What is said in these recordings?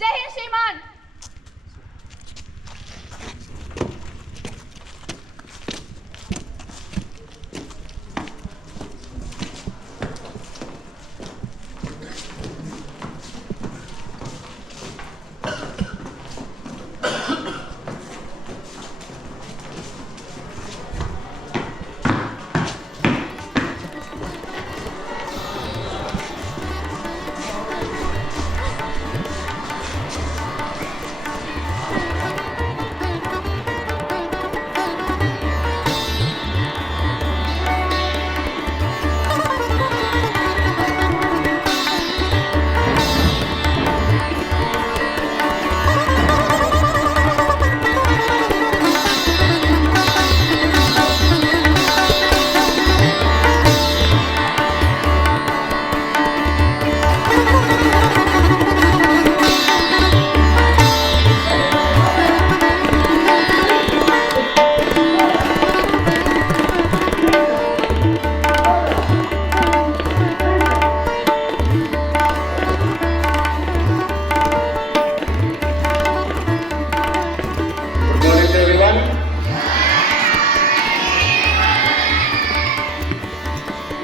जय हिंद श्रीमान।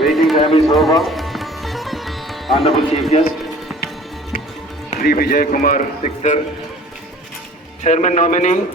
Waiting time is over. Honorable Chief Guest, Sri Vijay Kumar Sikdar, Chairman nominee.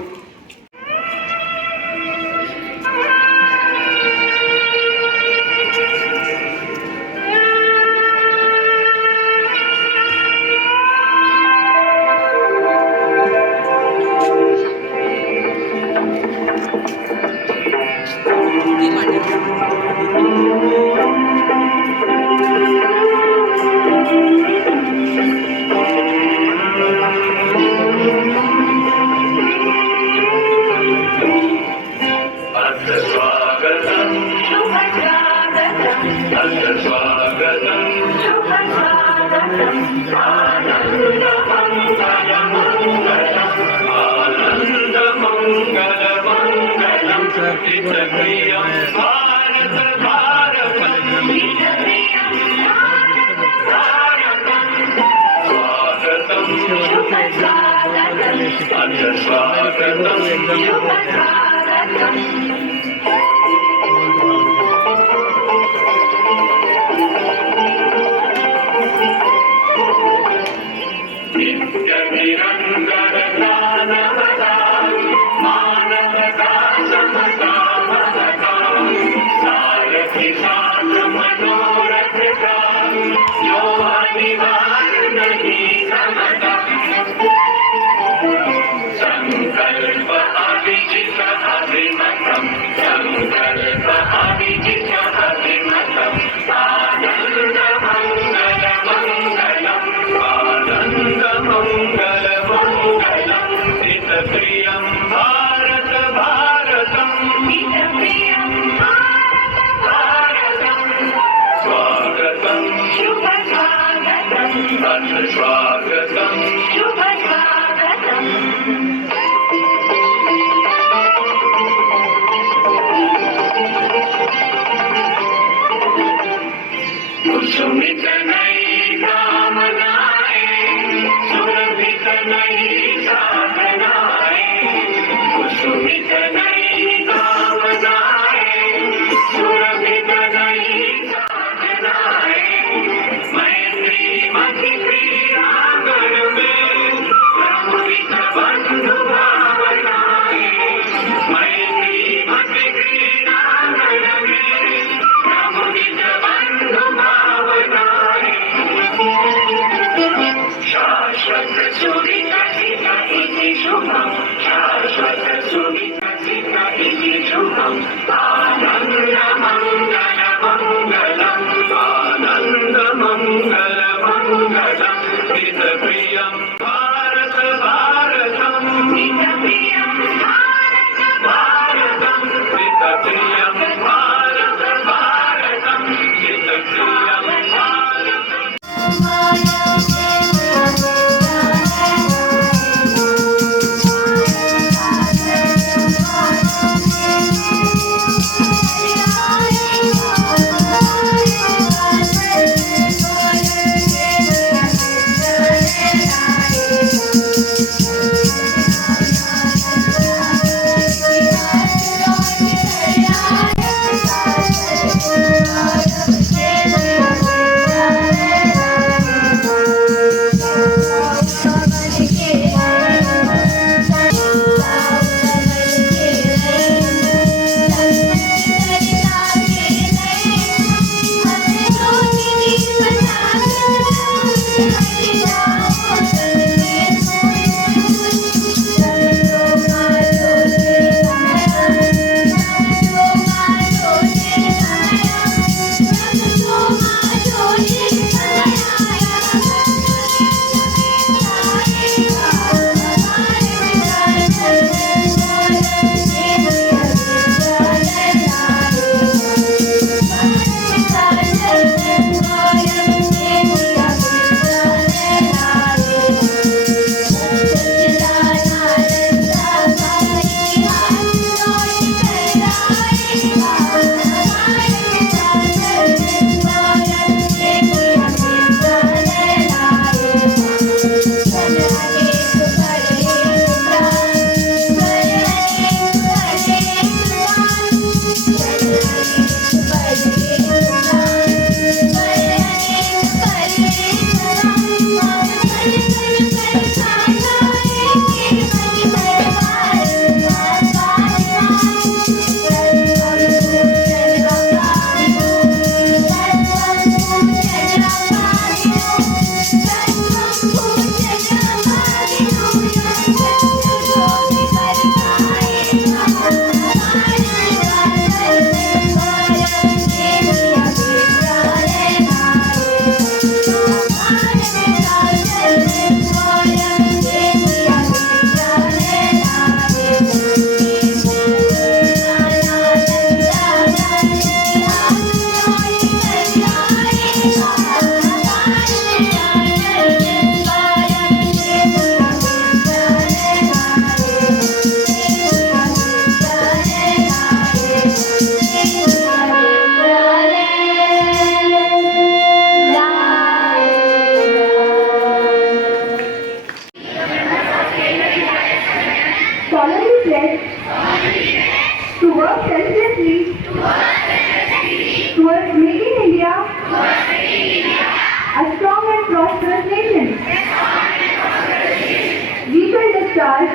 towards making India a strong and prosperous nation. We shall discharge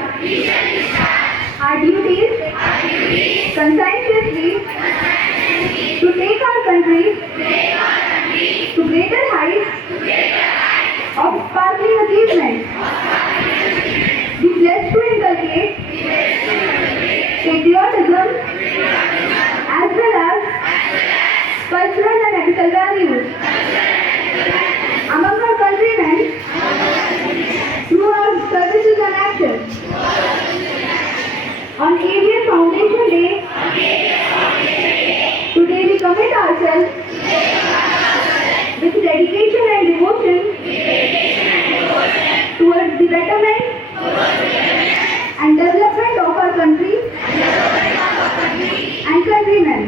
our duties conscientiously to take our country to greater heights of sparkling achievement. We pledge to inculcate patriotism as well as cultural and ethical values among our countrymen through our services and actions. On ABS Foundation Day, today we commit ourselves with dedication and devotion towards the betterment and development of our country and countrymen.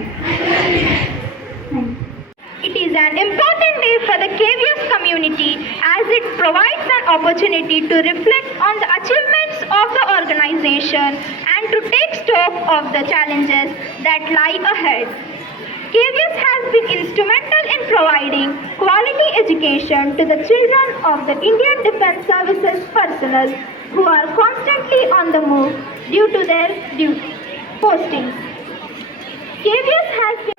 Thank you. It is an important day for the KVS community as it provides an opportunity to reflect on the achievements of the organization and to take stock of the challenges that lie ahead. KVS has been instrumental in providing quality education to the children of the Indian Defence Services personnel who are constantly on the move due to their duty postings. KVS has been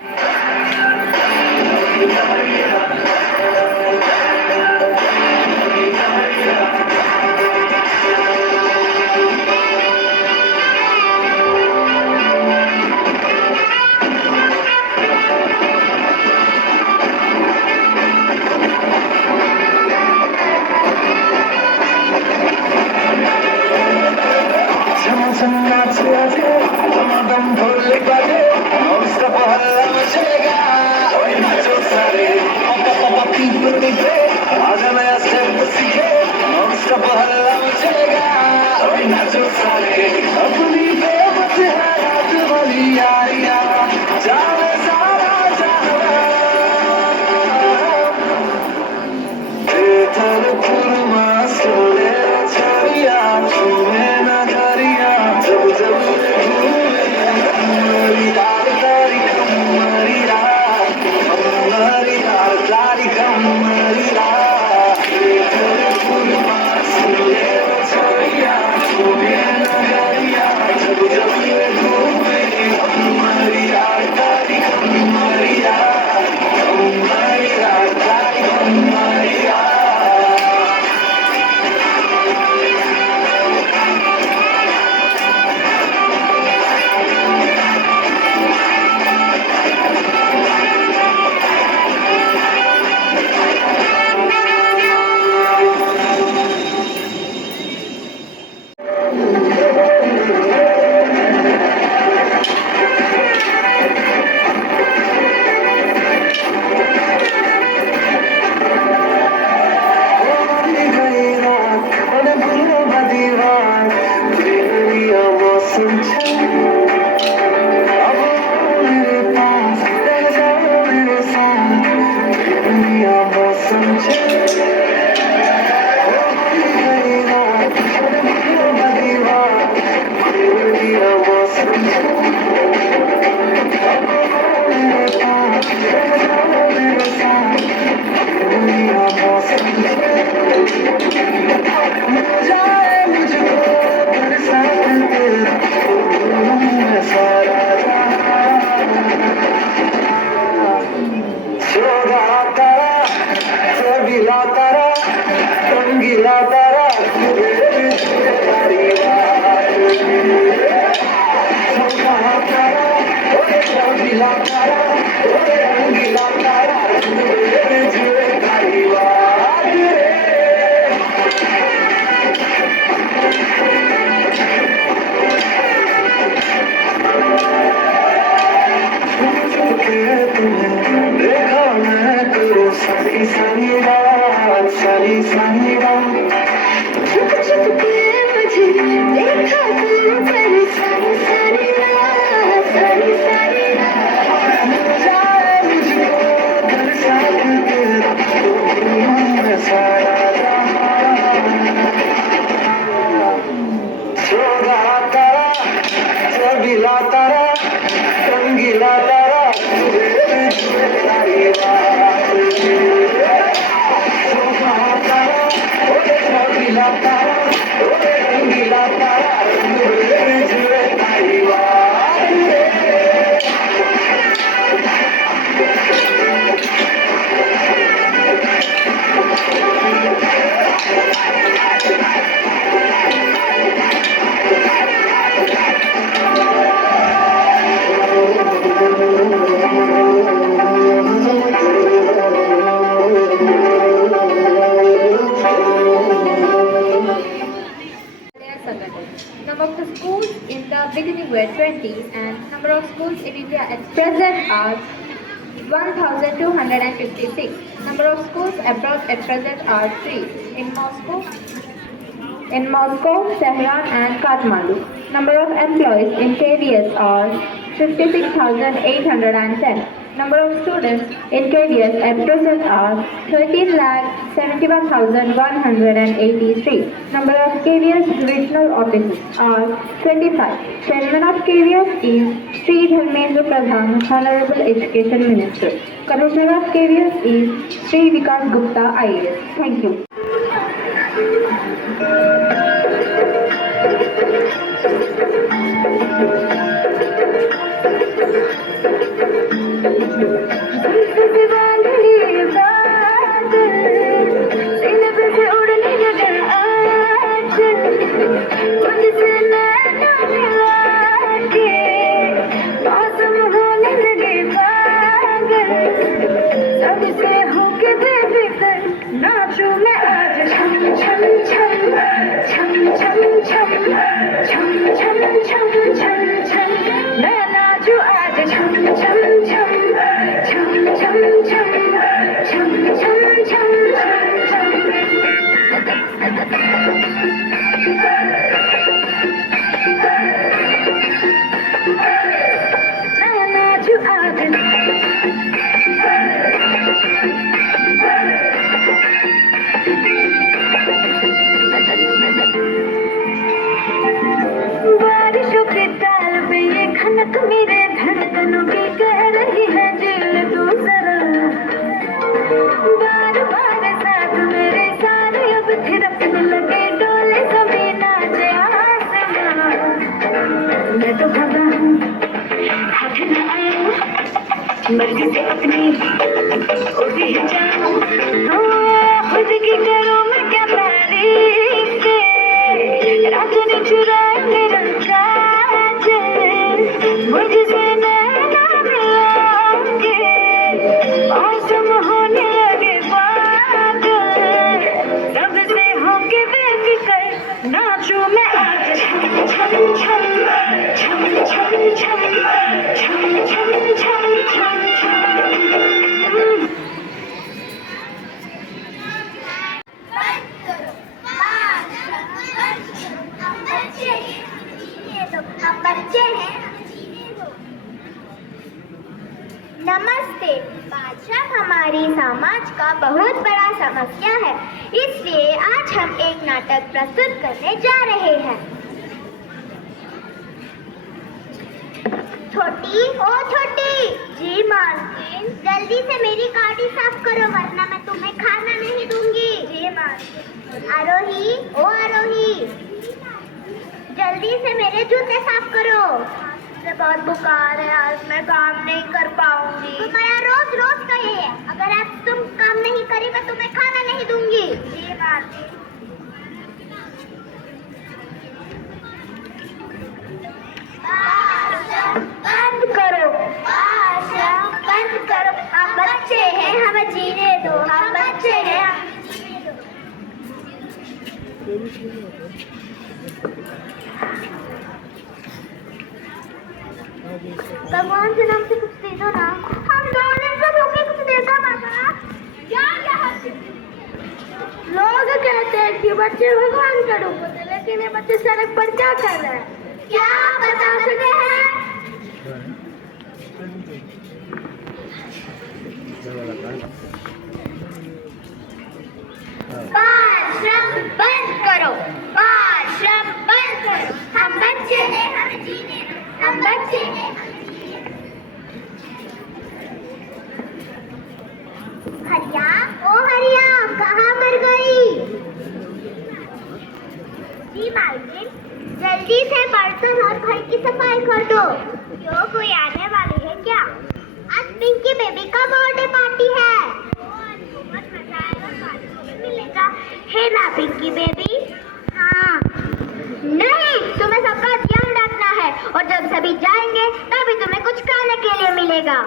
Rangeela Tara Number of the schools in the beginning were 20 and number of schools in India at present are 1256. Number of schools abroad at present are 3 in Moscow, Tehran and Kathmandu. Number of employees in KVS are 56,810. Number of students in KVS at present are 13,71,183. Number of KVS regional offices are 25. Chairman of KVS is Sri Dharmendra Pradhan, Honorable Education Minister. Commissioner of KVS is Sri Vikas Gupta, IAS. Thank you. बारिशों के ताल पे ये खनक मेरे धड़कनों की कह रही है दिल तू जरा बार बार साथ मेरे सारे अब थिरकने लगे डोले सभी नाचे आसमां मैं तो हवा हूँ हाथ न आऊं मर्जी से अपनी उड़ी जाऊं खुद की करूं मैं क्या तारीफ रात ने चुराए मेरा काजल मुझसे नैना मिलाके मौसम होने लगे बादल सबसे होके बेफिक्र नाचूं मैं आज छम छम छम छम छम छम छम छम छम छम छम नमस्ते। भाषा हमारी समाज का बहुत बड़ा समस्या है, इसलिए आज हम एक नाटक प्रस्तुत करने जा रहे हैं। छोटी ओ छोटी। जी मालकिन। जल्दी से मेरी गाड़ी साफ करो वरना मैं तुम्हें खाना नहीं दूंगी। जी मालकिन। आरोही ओ आरोही, जल्दी से मेरे जूते साफ करो। मुझे बहुत बुखार है, आज मैं काम नहीं कर पाऊंगी। तुम्हारा रोज रोज का ये है, अगर आज तुम काम नहीं करी मैं तुम्हें खाना नहीं दूंगी। जी मालकिन। बंद करो, बंद करो। हम बच्चे हैं, हमें जीने दो। हम बच्चे हैं, हमें जीने दो। भगवान के नाम से कुछ दे दो ना। हम डोले से होके कुछ देता बाबा। क्या लोग कहते हैं कि बच्चे भगवान का रूप होते हैं, लेकिन ये बच्चे सड़क पर क्या कर रहे हैं? क्या बता सकते हैं? पाश्रम बंद करो, पाश्रम बंद करो। हम बच्चे हैं, हमें जीने दो। हम बच्चे हैं, हमें जीने दो। जल्दी से बर्तन और घर की सफाई कर दो। क्यों, कोई आने वाली है क्या? आज पिंकी बेबी का बर्थडे पार्टी है। बहुत मजा आएगा, पार्टी को भी मिलेगा, है ना पिंकी बेबी? हाँ। नहीं, तुम्हें सबका ध्यान रखना है और जब सभी जाएंगे तभी तुम्हें कुछ खाने के लिए मिलेगा।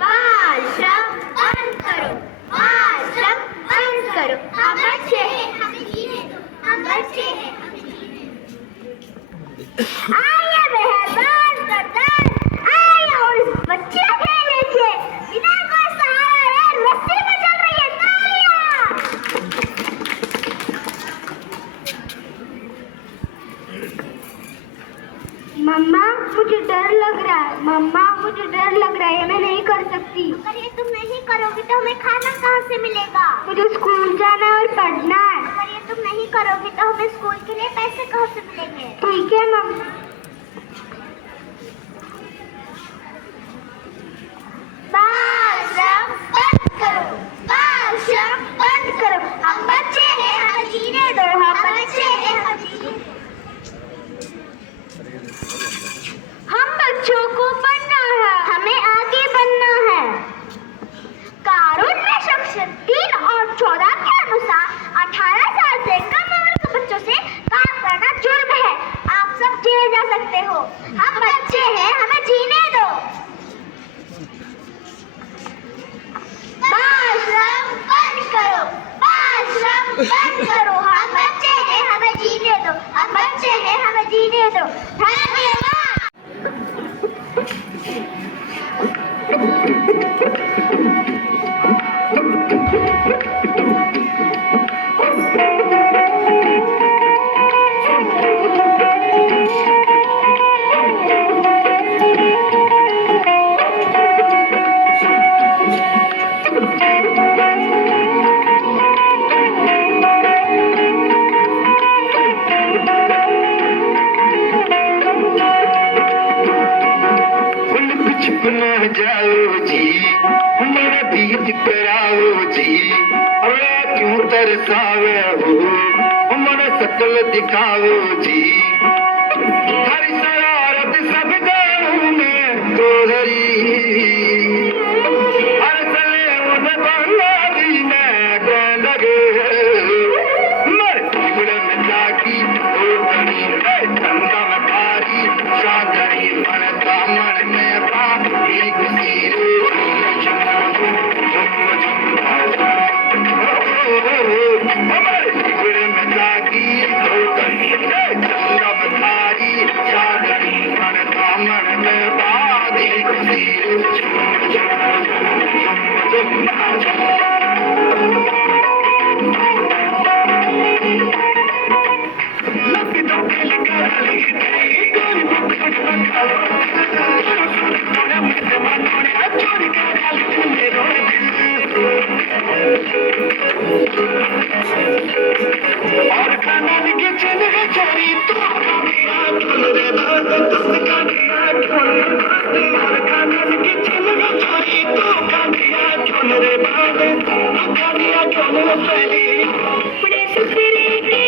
बाल श्रम बंद करो, बाल श्रम बंद करो। हम बच्चे हैं, हमें जीने दो। हम बच्चे हैं, हमें जीने दो। आइए मेहरबान सरदार, आइए और इस बच्चे खेलने के बिना कोई सहारा है, रस्सी में चल रही है। तालियां। मम्मा मुझे डर लग रहा है। मम्मा मुझे डर लग रहा है, मैं नहीं कर सकती। अगर ये तुम नहीं करोगी तो हमें खाना कहाँ से मिलेगा? मुझे स्कूल जाना है और पढ़ना है। अगर ये तुम नहीं करोगी तो हमें स्कूल के लिए पैसे कहाँ से मिलेंगे? ठीक है मम्मा। बाल श्रम बंद करो, बाल श्रम बंद करो। हम बच्चे हैं, हमें जीने दो। हम बच्चे हैं, हमें जीने दो। हम बच्चों को बनना है, हमें आगे बनना है। कानून में सेक्शन 3 और 14 के अनुसार 18 साल से कम उम्र के बच्चों से काम करना जुर्म है। आप सब जेल जा सकते हो। हम बच्चे हैं, हमें जीने दो। बाल श्रम बंद करो, बाल श्रम बंद करो। हम बच्चे हैं, हमें जीने दो। हम बच्चे हैं, हमें जीने दो। धन्यवाद। जाओ जी, मेरा बीत कराओ जी। अरे क्यों तरसावे हो, हमारा शकल दिखाओ जी। हर शरारत सब दारू में तोहरी, हर सले उन्हें बंगाली में कह लगे। मर बिगड़ में जागी हो गई, ठंडा में भारी सागरी बनता मन में बा। एक सिरे हमारे बिगड़ में जागी हो गई, ठंडा में भारी सागरी बनता मन में बा। एक सिरे और खाना के चले चोरी तो रे बात तुमका दिया और खाना के चले चोरी तो का दिया रे बात तुमका दिया चली बड़े सुसरे के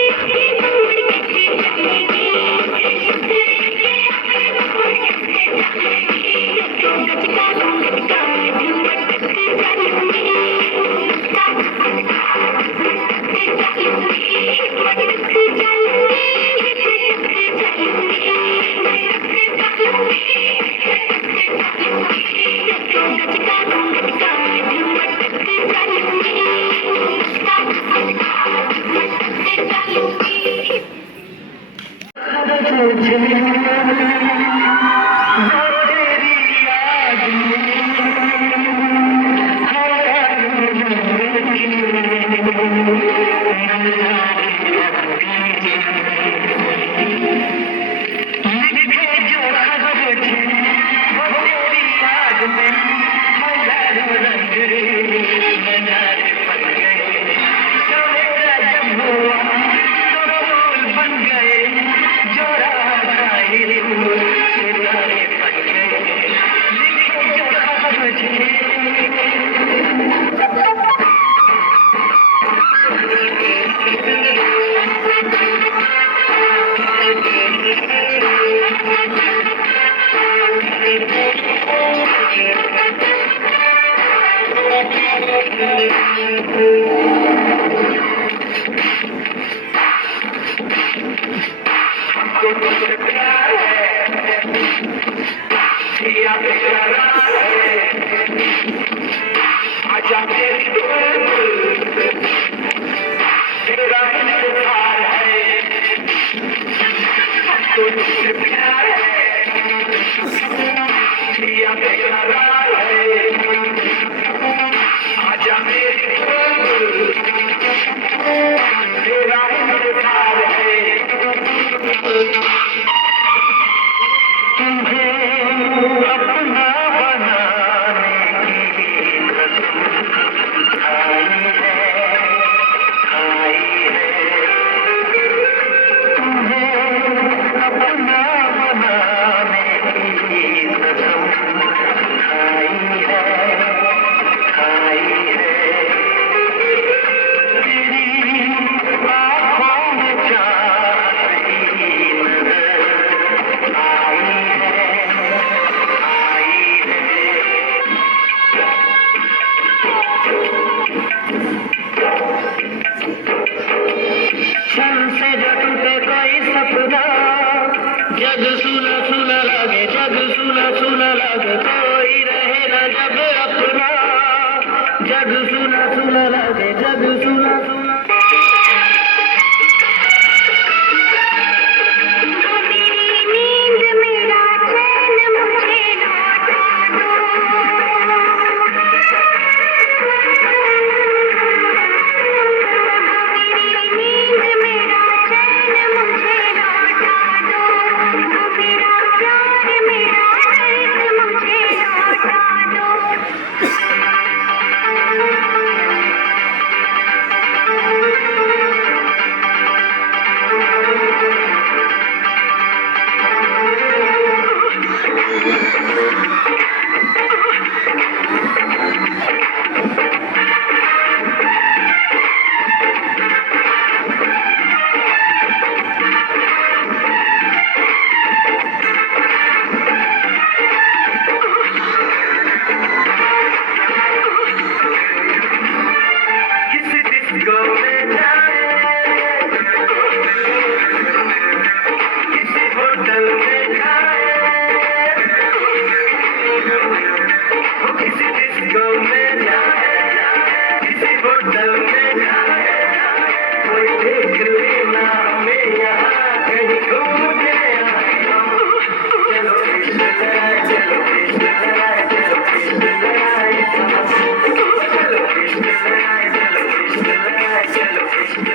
हमको तुझसे प्यार है, जिया बेकरार है, आजा मेरी धूप, तेरा इंतजार है। हमको तुझसे प्यार है, जिया बेकरार है, आजा मेरी धूप, तेरा इंतजार है। तुम्हें अपना बनाने की कसम खाई है, खाई है। तुम्हें अपना बनाने की कसम खाई है, खाई है। तेरी आँखों में चाहती नजर आई है, आई है। क्षण से जो टूटे कोई सपना, जग सुना सुना लगे, जग सुना सुना लगे, कोई रहे ना जब अपना, जग सुना सुना लगे, जग सुना सुना। मेरी नींद मेरा चैन मुझे लौटा दो। मेरी नींद मेरा चैन मुझे लौटा दो। मेरा प्यार मेरा दर्द मुझे लौटा दो। किसी डिस्को में जाए, किसी होटल में जाए, वो किसी डिस्को में जाए, किसी होटल में जाए, कोई देख लेना हमें यहाँ कहीं घूमने आए हम। चलो कृष्ण चलो कृष्ण चलो कृष्ण चलो कृष्ण चलो Krishna.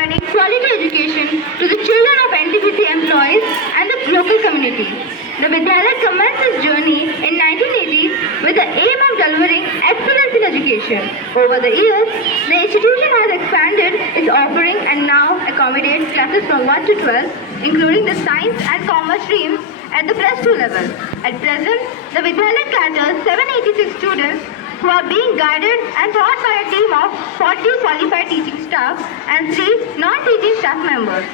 providing quality education to the children of NTPC employees and the local community. The Vidyalaya commenced its journey in 1980 with the aim of delivering excellence in education. Over the years, the institution has expanded its offering and now accommodates classes from 1 to 12, including the science and commerce streams at the plus 2 level. At present, the Vidyalaya caters 786 students who are being guided and taught by a team of 40 qualified teaching staff and 3 non-teaching staff members.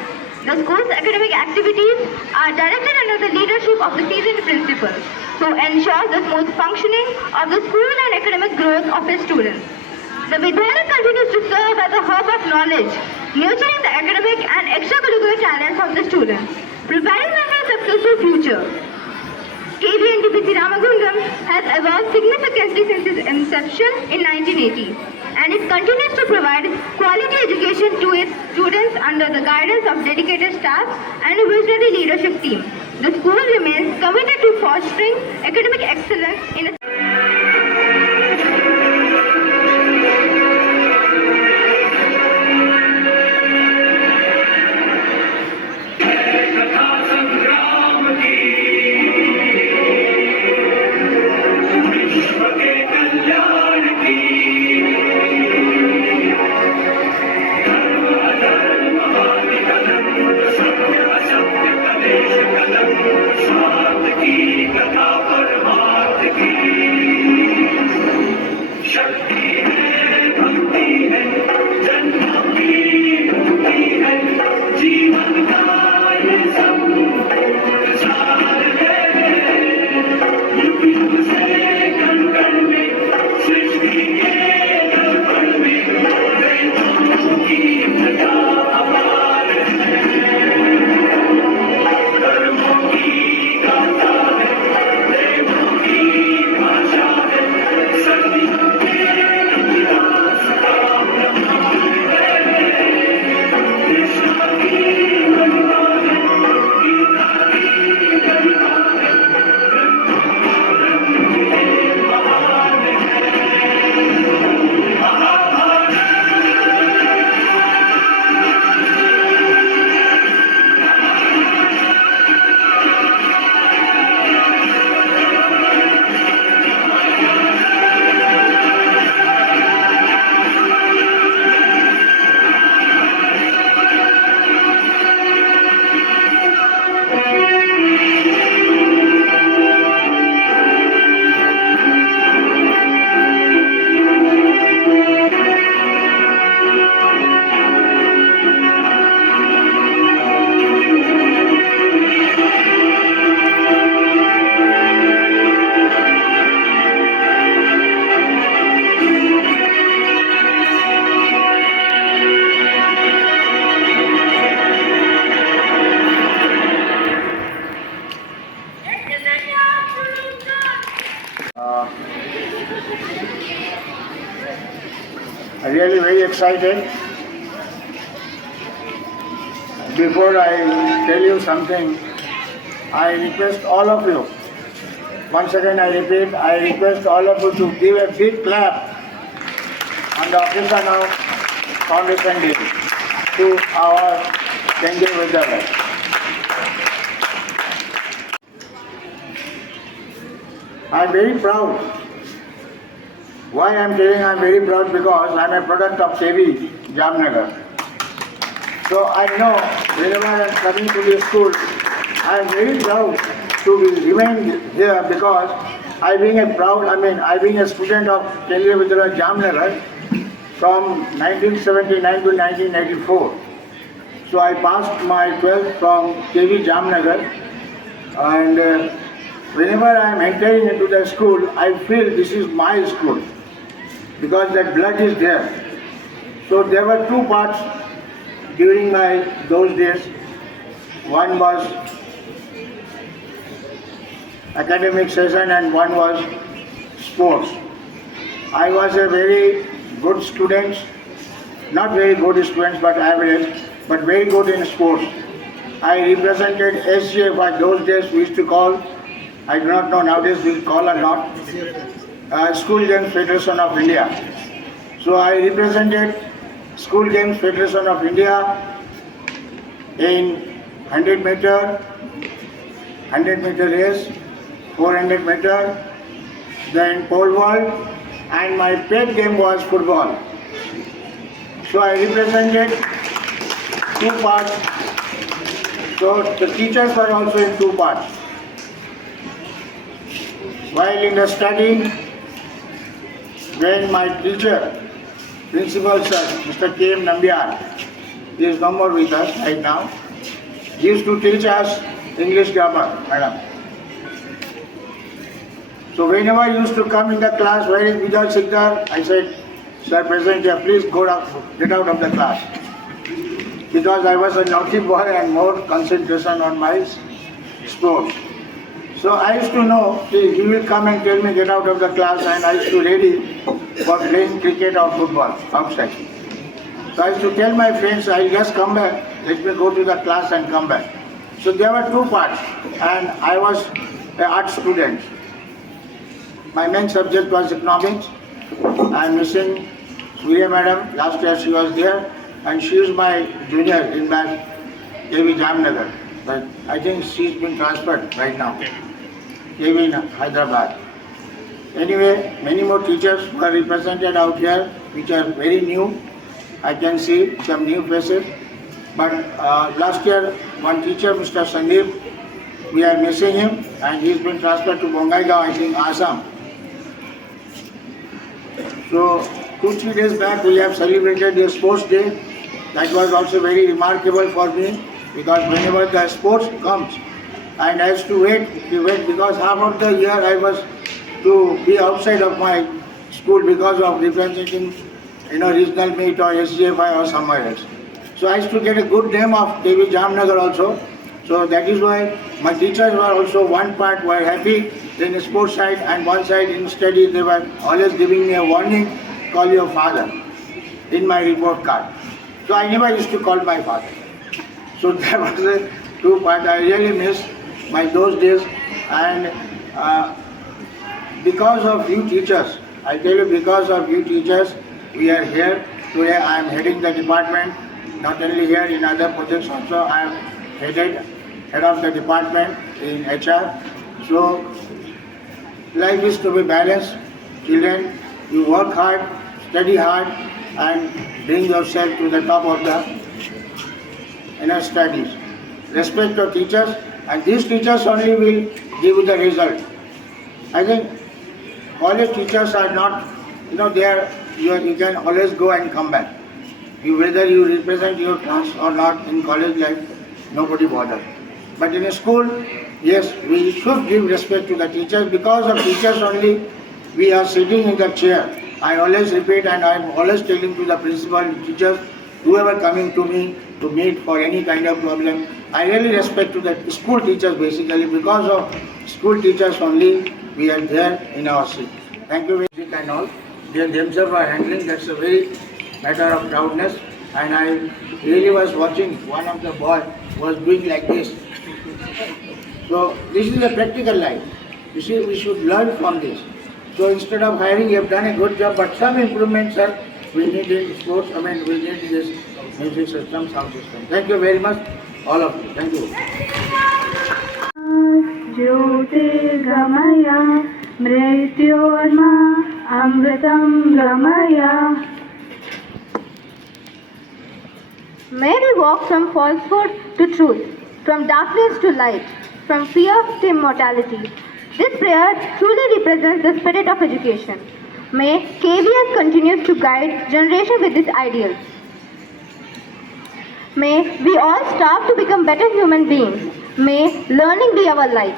The school's academic activities are directed under the leadership of the seasoned principal, who ensures the smooth functioning of the school and academic growth of its students. The Vidyalaya continues to serve as a hub of knowledge, nurturing the academic and extracurricular talents of the students, preparing them for a successful future. KVNTPC Ramagundam has evolved significantly since its inception in 1980, and it continues to provide quality education to its students under the guidance of dedicated staff and a visionary leadership team. The school remains committed to fostering academic excellence in its really very excited. Before I tell you something, I request all of you, once again I repeat, I request all of you to give a big clap on the occasion of Foundation Day to our Kendi Vidyalaya. I am very proud. Why I am telling I am very proud? Because I am a product of KV Jamnagar. So I know whenever I am coming to this school, I am very proud to remain here because I being a student of Kendi Vidyalaya Jamnagar from 1979 to 1984. So I passed my 12th from KV Jamnagar, and whenever I am entering into the school, I feel this is my school because that blood is there. So there were two parts during those days. One was academic session and one was sports. I was a very good student, not very good students but average, but very good in sports. I represented SGF, but those days we used to call, I do not know nowadays we call or not, School Games Federation of India. So I represented School Games Federation of India in 100 meter race, 400 meter, then pole vault, and my pet game was football. So I represented two parts. So the teachers were also in two parts. While in the study, when my teacher, principal sir, Mr. K.M. Nambiar, he is no more with us right now, he used to teach us English grammar, madam. So whenever I used to come in the class, where is Vijay Sikdar? I said, sir, present here, please get out of the class. Because I was a naughty boy and more concentration on my sports. So I used to know he will come and tell me get out of the class, and I used to ready for playing cricket or football outside. So I used to tell my friends, I'll just come back, let me go to the class and come back. So there were two parts, and I was an art student. My main subject was economics. I am missing Surya madam, last year she was there, and she is my junior in my KV Jamnagar. But I think she's been transferred right now. KV in Hyderabad. Anyway, many more teachers were represented out here, which are very new. I can see some new faces. But last year, one teacher, Mr. Sandeep, we are missing him, and he's been transferred to Bongaigaon, I think, Assam. So 2-3 days back, we have celebrated the sports day. That was also very remarkable for me, because whenever the sports comes, and I used to wait because half of the year I was to be outside of my school because of representing, regional meet or SGFI or somewhere else. So I used to get a good name of KV Jamnagar also. So that is why my teachers were also one part were happy in the sports side, and one side in study they were always giving me a warning, call your father, in my report card. So I never used to call my father. So that was a two part. I really miss those days, and because of you teachers, I tell you, because of you teachers, we are here today. I am heading the department, not only here, in other projects also. I am head of the department in HR. So life is to be balanced. Children, you work hard, study hard, and bring yourself to the top of the studies. Respect your teachers, and these teachers only will give you the result. I think college teachers are not, they are, you can always go and come back. Whether you represent your class or not in college life, nobody bothers. But in a school, yes, we should give respect to the teachers. Because of teachers only, we are sitting in the chair. I always repeat, and I am always telling to the principal, teachers, whoever coming to me to meet for any kind of problem, I really respect to the school teachers basically. Because of school teachers only, we are there in our seat. Thank you very much and all. They themselves are handling, that's a very matter of proudness. And I really was watching, one of the boy was doing like this. So this is a practical life. You see, we should learn from this. So instead of hiring, you have done a good job, but some improvements are we need in sports. We need this music system, sound system. Thank you very much, all of you. Thank you. Jyotirgamaya mrityorma amritam gamaya. May we walk from falsehood to truth, from darkness to light, from fear to immortality. This prayer truly represents the spirit of education. May KVS continue to guide generation with this ideal. May we all strive to become better human beings. May learning be our light.